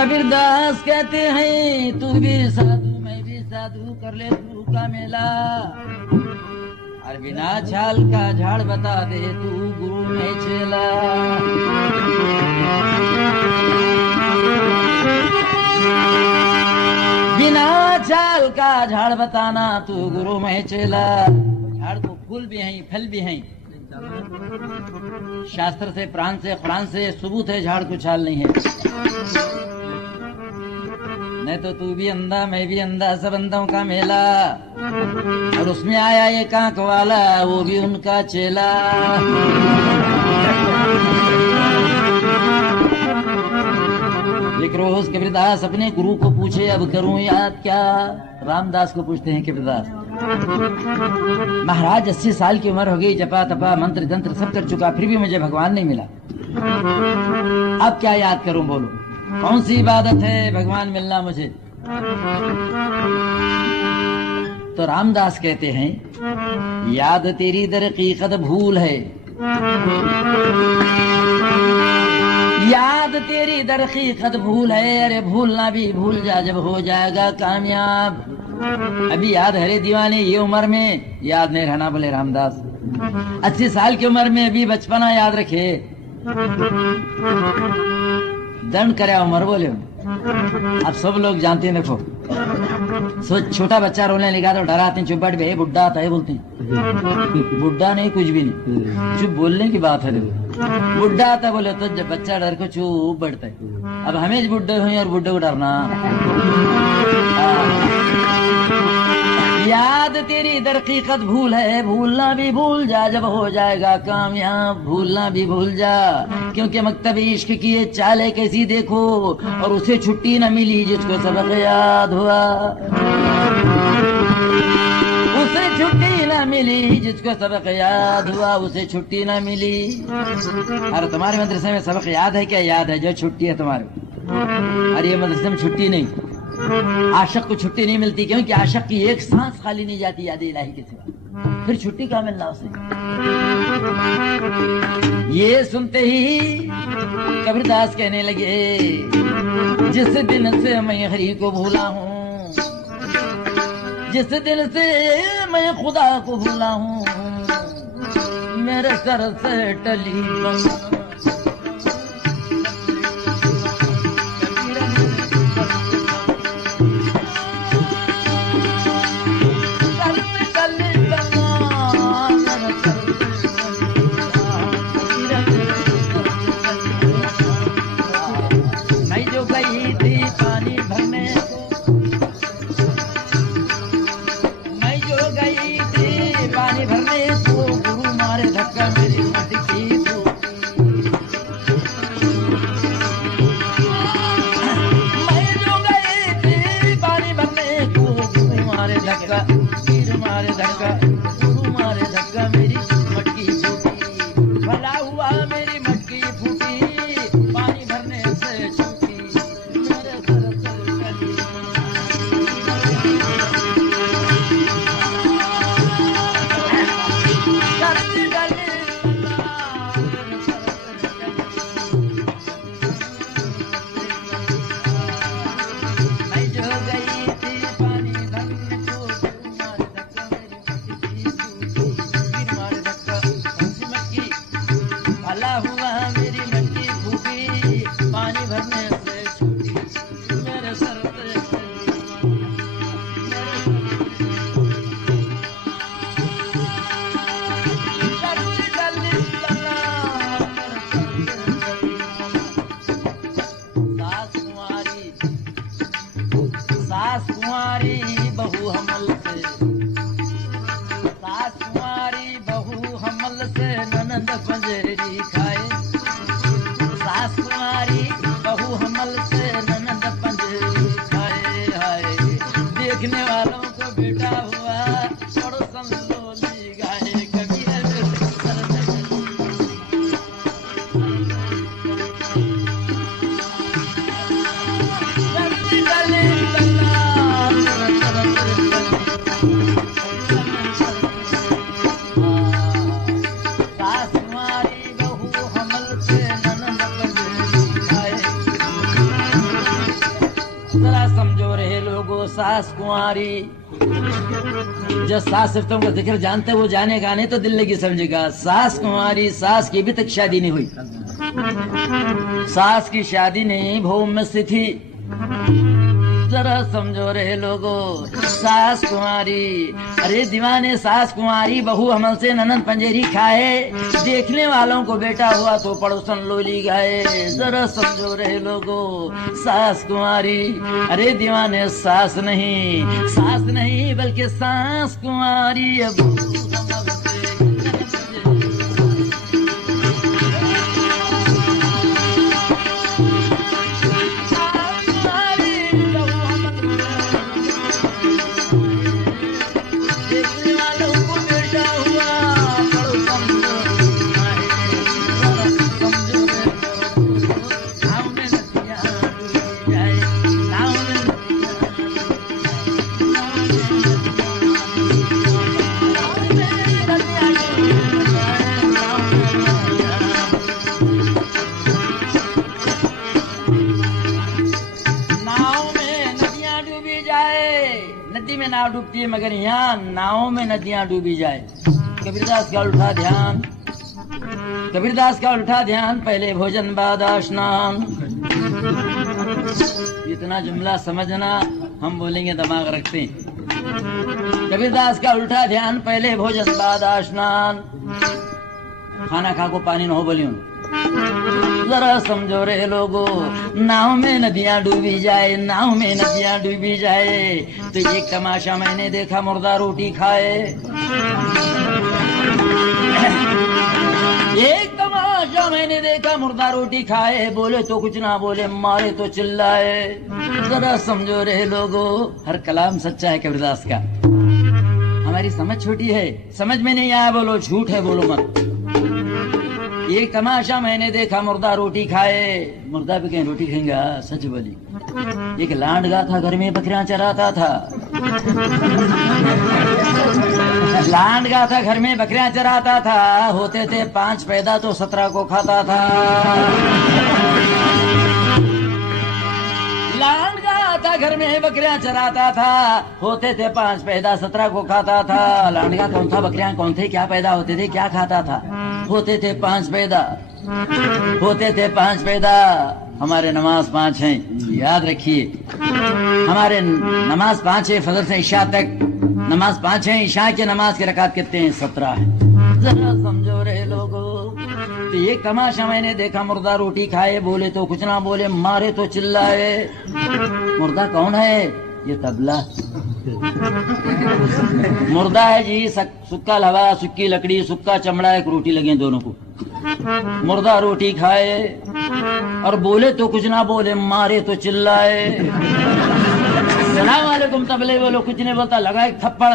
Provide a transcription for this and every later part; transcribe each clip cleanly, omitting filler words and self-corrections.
कबीरदास कहते हैं तू भी साधु मैं भी साधु, कर ले तू का मेला। और बिना छाल का झाड़ बता दे तू गुरु में चेला। बिना छाल का झाड़ बताना तू गुरु में चेला। झाड़ को फूल भी हैं फल भी हैं, शास्त्र से प्राण से कुरान से सबूत है झाड़ को छाल नहीं है। नहीं तो तू भी अंधा मैं भी अंधा, सब अंधों का मेला। और उसमें आया ये कांक वाला वो भी उनका चेला। एक रोज कबीरदास अपने गुरु को पूछे अब करूं याद क्या। रामदास को पूछते हैं कबीरदास, महाराज 80 साल की उम्र हो गई, जपा तपा मंत्र तंत्र सब कर चुका, फिर भी मुझे भगवान नहीं मिला। अब क्या याद करूं, बोलो कौन सी इबादत है भगवान मिलना मुझे। तो रामदास कहते हैं याद तेरी दर हकीकत भूल है, याद तेरी दर हकीकत भूल है। अरे भूलना भी भूल जा जब हो जाएगा कामयाब। अभी याद है रे दीवाने ये उम्र में याद नहीं रहना, बोले रामदास। 80 साल की उम्र में अभी बचपना याद रखे, दंड करे उम्र बोले। अब सब लोग जानते हैं, देखो सोच छोटा बच्चा रोने लगा तो डराते हैं, चुप बैठ बे बुड्ढा आता है बोलते हैं। बुड्ढा नहीं कुछ भी नहीं, चुप बोलने की बात है। देखो बुड्ढा आता बोले तो जब बच्चा डर को चुप बैठता है। अब हमें बुड्ढे हुए और बुड्ढे को डरना। याद तेरी दर हकीकत भूल है, भूलना भी भूल जा जब हो जाएगा कामयाब। भूलना भी भूल जा क्योंकि मकतब इश्क की ये चाले कैसी देखो, और उसे छुट्टी न मिली जिसको सबक याद हुआ। उसे छुट्टी न मिली जिसको सबक याद हुआ, उसे छुट्टी न मिली। अरे तुम्हारे मदरसे में सबक याद है क्या? याद है जो छुट्टी है तुम्हारे। अरे ये मदरसे में छुट्टी नहीं, आशिक को छुट्टी नहीं मिलती, क्योंकि आशिक की एक सांस खाली नहीं जाती याद इलाही के सिवा, फिर छुट्टी कहाँ मिलना उसे। ये सुनते ही कबीरदास कहने लगे जिस दिन से मैं हरि को भूला हूँ, जिस दिन से मैं खुदा को भूला हूँ, मेरे सर से टली बंगा। जरा समझो रहे लोगो सास कुंवारी। जो सास सिफ्तों का जिक्र जानते वो जानेगा, नहीं तो दिल लगी समझेगा। सास कुंवारी, सास की अभी तक शादी नहीं हुई, सास की शादी नहीं भूम में स्थित थी। जरा समझो रहे लोगो सास कुंवारी। अरे दीवाने सास कुंवारी, बहू हमल से ननन पंजेरी खाए, देखने वालों को बेटा हुआ तो पड़ोसन लोली गाए। जरा समझो रहे लोगो सास कुंवारी। अरे दीवाने सास नहीं बल्कि सास कुंवारी। नाव डूबती है मगर यहाँ नाव में नदियां डूबी जाए। कबीरदास का उल्टा ध्यान, कबीरदास का उल्टा ध्यान, पहले भोजन बाद स्नान। इतना जुमला समझना, हम बोलेंगे दिमाग रखते। कबीरदास का उल्टा ध्यान, पहले भोजन बाद स्नान। खाना खा को पानी न हो बोलियो। जरा समझो रे लोगो नाव में नदियां डूबी जाए, नाव में नदियां डूबी जाए। तो एक तमाशा मैंने देखा, मुर्दा रोटी खाए। एक तमाशा मैंने देखा, मुर्दा रोटी खाए। बोले तो कुछ ना बोले, मारे तो चिल्लाए। जरा समझो रे लोगो, हर कलाम सच्चा है कबीरदास का। हमारी समझ छोटी है, समझ में नहीं आया बोलो झूठ है, बोलो मत। एक तमाशा मैंने देखा, मुर्दा रोटी खाए। मुर्दा भी कहीं रोटी खाएंगा, सच बोली। एक लांडगा था, घर में बकरियां चराता था। लांडगा था, घर में बकरियां चराता था। होते थे 5 पैदा तो 17 को खाता था। लांडगा था, घर में बकरियां चराता था। होते थे 5 पैदा 17 को खाता था। लांडगा कौन था, बकरियां कौन थे, क्या पैदा होते थे, क्या खाता था? होते थे 5 पैदा, होते थे 5 पैदा। हमारे नमाज 5 हैं, याद रखिए। हमारे नमाज 5 है, फजर से इशा तक नमाज 5 है। इशा की नमाज की रकात कितने हैं? 17 है। जरा समझो रे लोगो। तो एक तमाशा मैंने देखा, मुर्दा रोटी खाए। बोले तो कुछ ना बोले, मारे तो चिल्लाए। मुर्दा कौन है? ये तबला। मुर्दा है जी, सुक्का लवा, सुक्की लकड़ी, सुक्का चमड़ा, एक रोटी लगे दोनों को। मुर्दा रोटी खाए और बोले तो कुछ ना बोले, मारे तो चिल्लाए। सलाम वालेकुम तबले बोलो, कुछ नहीं बोलता, लगा एक थप्पड़।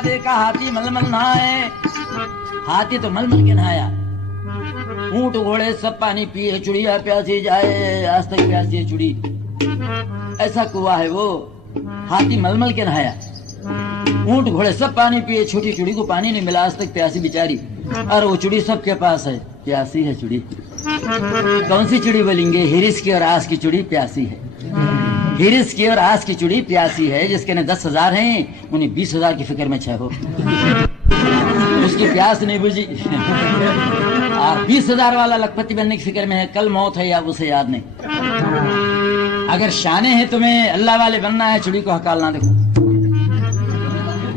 देखा हाथी मलमल नहाए। हाथी तो मलमल के नहाया। ऊंट घोड़े सब पानी पिए, चुड़िया प्यासी जाए, आज तक प्यासी है चुड़ी। ऐसा कुआ है वो। हाथी मलमल के नहाया, ऊंट घोड़े सब पानी पिए, छोटी चुड़ी को पानी नहीं मिला, आज तक प्यासी बेचारी। और वो चुड़ी सबके पास है, प्यासी है चुड़ी। कौन सी चुड़ी बोलेंगे? हिरिस की और आस की चुड़ी प्यासी है। हिरिस की और आस की चुड़ी प्यासी है। जिसके ने 10,000 हैं, उन्हें 20,000 की फिक्र में छह हो। उसकी प्यास नहीं बुझी। और 20,000 वाला लखपति बनने की फिक्र में है, कल मौत है या उसे याद नहीं। अगर शाने हैं तुम्हें अल्लाह वाले बनना है, चिड़ी को हकालना। देखो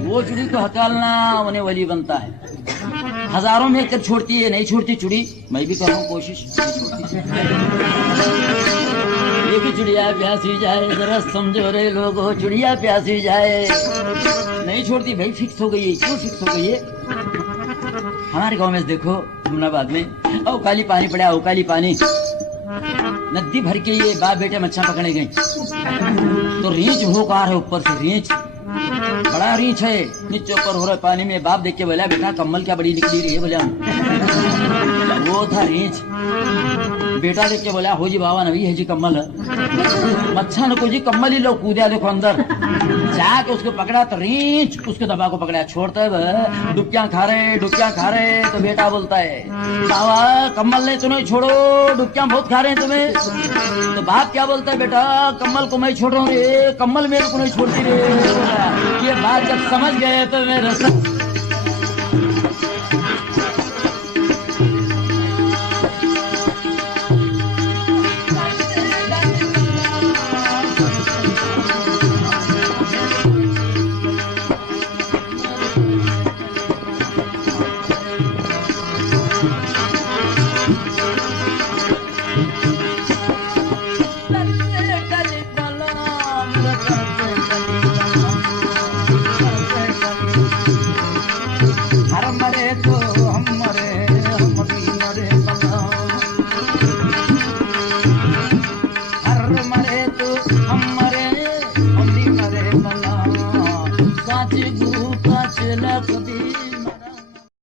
वो चिड़ी को हकालना उन्हें वली बनता है। हजारों में कर छोड़ती है, नहीं छोड़ती चिड़ी। मैं भी कर रहा हूँ कोशिश, एक चिड़िया प्यासी जाए, जरा समझो रे लोगो, चिड़िया प्यासी जाए, नहीं छोड़ती भाई। फिक्स हो गई है। क्यों फिक्स हो गई है? हमारे गांव में देखो, हुमनाबाद में अवकाली पानी पड़ा, अवकाली पानी। नदी भर के ये बाप बेटे मच्छा पकड़ने गए, तो रीछ भोकार है ऊपर से, रीछ बड़ा रीछ है, नीचे ऊपर हो रहा है पानी में। बाप देख के बोला, बेटा कम्मल क्या बड़ी निकली रही है? बोला वो था रीछ। बेटा देख के बोला, हो जी बाबा नवी है जी कम्मल है। मच्छा न को जी कम्मल ही लोग कूदा देखो अंदर जाके उसको पकड़ा, तो रीछ उसको दबा को पकड़ा। छोड़ता है डुबकियां खा रहे, डुबकियां खा रहे। तो बेटा बोलता है, बाबा कम्मल नहीं तुम्हें छोड़ो, डुबकियां बहुत खा रहे हैं तुम्हें। तो बाप क्या बोलता है, बेटा कम्मल को मैं छोड़ रहा हूँ रे, कम्मल मेरे को नहीं छोड़ती रे। ये बात जब समझ गए तो मेरे हर मरे तो